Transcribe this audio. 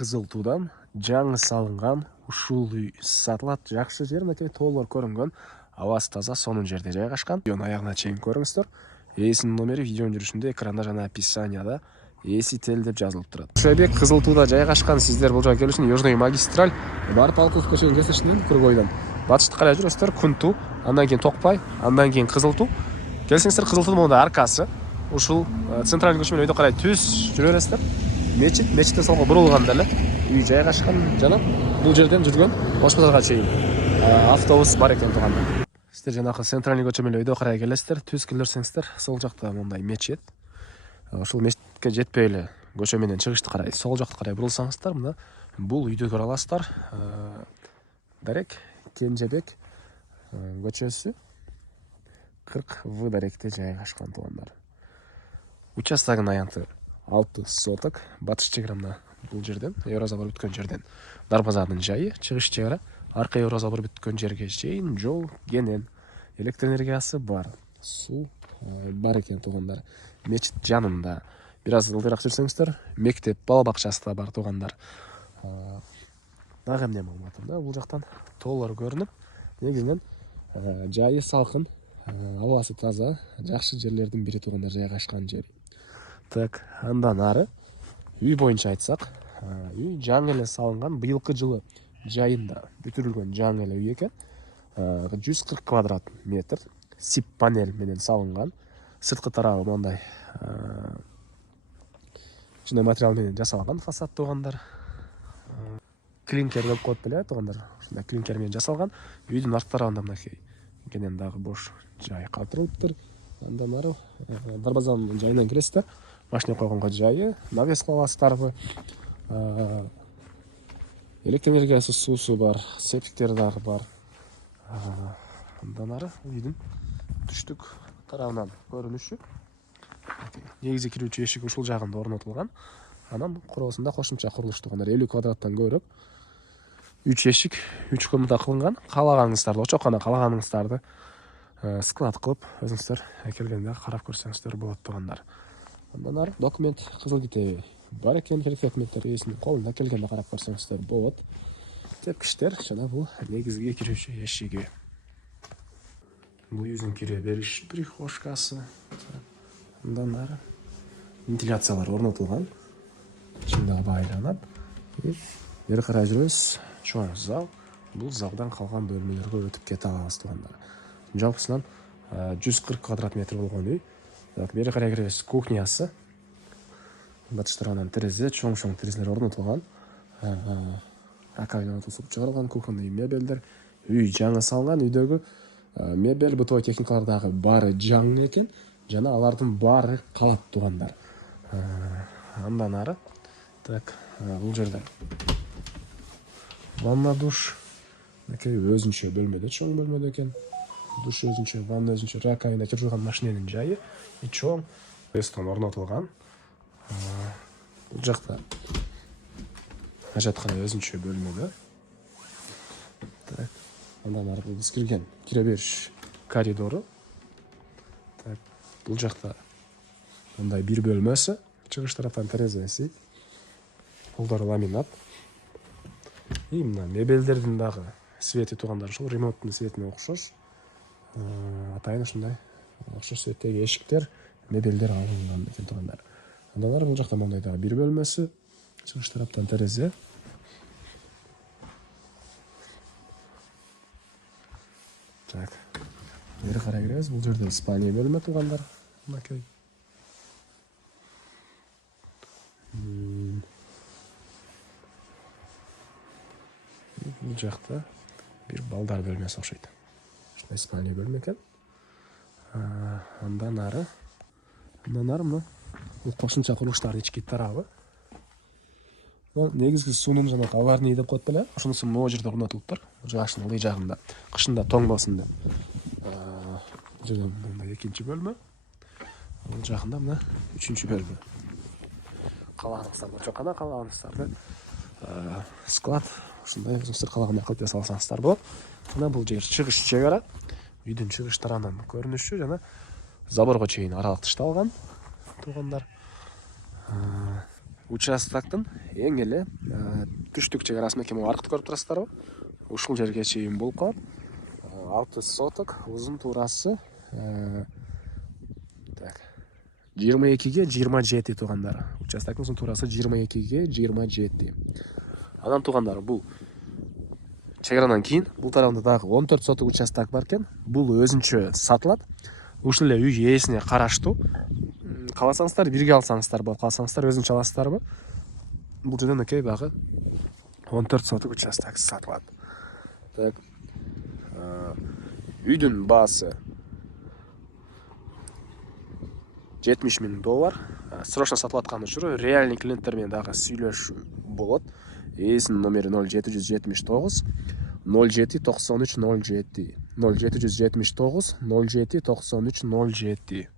Кызыл Туудан жаңы салынган ушул үй сатылат. Жакшы жер, мынакей тоолор көрүнгөн. Абасы таза, сонун жерде жайгашкан. Видеону аягына чейин көрүңүздөр. Ээсинин номери видеонун жүрүшүндө, экранда жана описанияда ээси тел деп жазылып турат. Ушебек Кызыл Тууда жайгашкан. Сиздер бул жака келүү үчүн Южный магистраль барып Полков көчөгөн кесишинен Кургойдон батышты карай жүрөсүздөр. Кунту, андан кийин Токпай, андан кийин Кызыл Туу. Келсеңиздер, Кызыл Туудун монда аркасы. Ушул центральный көчө менен өйдө карай түз жүрө бересиздер. Мечиттен солго бурулганда эле үй жайгашкан жана бул жерден жүргөн Ош базарга чейин автобус бар экен туугандар. Сиздер жанакы центральный көчө менен өйдө карай келесиздер. Түз келерсеңиздер, сол жакта мондай мечит. Ушул мечитке жетпей эле көчө менен чыгышты карай, сол жакка карай бурулсаңыздар, мына бул үйдү көрө аласыздар. Дарек Кенжебек көчөсү 40В даректе жайгашкан туугандар. Участогунун аянты 6 соток. Батыш чегара мына бул жерден, Евразабор бүткөн жерден Дарбазардын жайы, чыгыш чегара, арка Евразабор бүткөн жерге чейин жол кенен. Электр энергиясы бар, суу бар экен туугандар. Мечит жанында. Бир аз ылдыйраак жүрсөңүздөр, мектеп, бала бакчасы да бар туугандар. Дагы эмне маалыматым да, бул жактан тоолор көрүнүп, негизинен жайы салкын, абасы таза, жакшы жерлердин бири туугандар жайгашкан жери. Так, андан ары үй боюнча айтсак, үй жаңы эле салынган, быйылкы жылы жайында бүтүрүлгөн жаңы эле үй экен. 140 квадрат метр, сип панель менен салынган. Сырткы тарабы мондай жана материал менен жасалган фасад туугандар. Клинкер деп коет беле туугандар. Ушундай клинкер менен жасалган. Үйдүн арт тарабында мынакей кенен дагы бош жай калтырылыптыр. Андан ары дарбазанын жайынан киресиздер. Машина койгонго жайы, навес кыла аласыздарбы. Электр энергиясы, суусу бар, септиктер дагы бар. Андан ары үйдүн түштүк тарабынан көрүнүшү. Негизи кирүүчү эшик ушул жагында орнотулган. Анан короосунда кошумча курулуш туугандар, 50 квадраттан көбүрөөк. 3 эшик, 3 комната кылынган. Каалаганыңыздарды, очоккана каалаганыңыздарды склад кылып, өзүңүздөр келгенде карап көрсөңүздөр болот туугандар. Андан ары документ, кызыл китеби бар экен, керек документтер ээсинин колунда, келгенде карап көрсөңүздөр болот. Тепкичтер жана бул негизги кирүүчү эшиги. Бул үйдүн кире бериш прихожкасы. Андан ары вентиляциялар орнотулган. Ичинде байланат. Бери карай жүрөбүз. Чоң зал. Бул залдан калган бөлмөлөргө өтүп кете алабыз туугандар. Жалпысынан 140 квадрат метр болгон үй. Бери карай киребиз. Кухнясы. Батыш тарабынан терезе, чоң терезелер орнотулган. Раковина тосуп чыгарылган, кухонный мебелдер. Үй жаңы салган, үйдөгү мебель, бытовой техникалар дагы баары жаңы экен. Жана алардын баары калат туугандар. Андан ары так, бул жерде ванна, душ. Мынакей өзүнчө бөлмөдө, чоң бөлмөдө экен. Душ өзүнчө, ванна өзүнчө, раковина, жүргөн машиненин жайы чоң. Вестон орнотулган. Бул жакта ажаткана өзүнчө бөлмөдө. Так, андан ары биз кирген кире бериш коридору. Так, бул жакта мындай бир бөлмөсү, чыгыш тараптан терезеси. Полдору ламинат. И мына мебелдердин дагы свети туугандар ушул ремонттун светине окшош. Атайын ушундай окшош светтеги эшиктер, мебелдер алынган экен туугандар. Андан ары бул жакта мондай дагы бир бөлмөсү, чыгыш тараптан терезе. Так, бери карай киребиз. Бул жерде спальня бөлмө туугандар. Мынакей. Бул жакта бир балдар бөлмөсү окшойт. Ушундай спальня бөлмө экен. Андан ары мына бул кошумча курулуштардын ички тарабы. Негизги суунун жана аварный деп коет беле. Ошонусу могу жерде орнотулуптур. Жаашын ылдый жагында. Кышында тоңбосун деп. Бул жерде мындай экинчи бөлмө. Бул жагында мына үчүнчү бөлмө. Каалаганыңыздарды очоккана, каалаганыңыздарды склад, ушундай өзүңүздөр каалагандай кылып жасап алсаңыздар болот. Мына бул жер чыгыш чегара. Үйдүн чыгыш тарабынан көрүнүшү жана заборго чейин аралык ташталган туугандар. участоктун эң эле түштүк чек арасы менен аркты көрүп турасыздарбы? Ушул жерге чейин болуп калат. 6 соток, узун туурасы 22ге 27 туугандар. Участоктун узун туурасы 22ге 27. Анан туугандар, бул чек арадан кийин бул тарабында дагы 14 соток участок бар экен. Бул өзүнчө сатылат. Ушул эле үй ээсине караштуу. Кааласаңыздар бирге алсаңыздар болот, кааласаңыздар өзүнчө аласыздарбы? Бул жерден мынакей дагы 14 соток участок сатылат. Так. Үйдүн баасы $70,000. Срочно сатылып аткан учуру реальный клиенттер менен дагы сүйлөшүү болот. Ээсинин номери 0779 07 93 07 0779 07 93 07.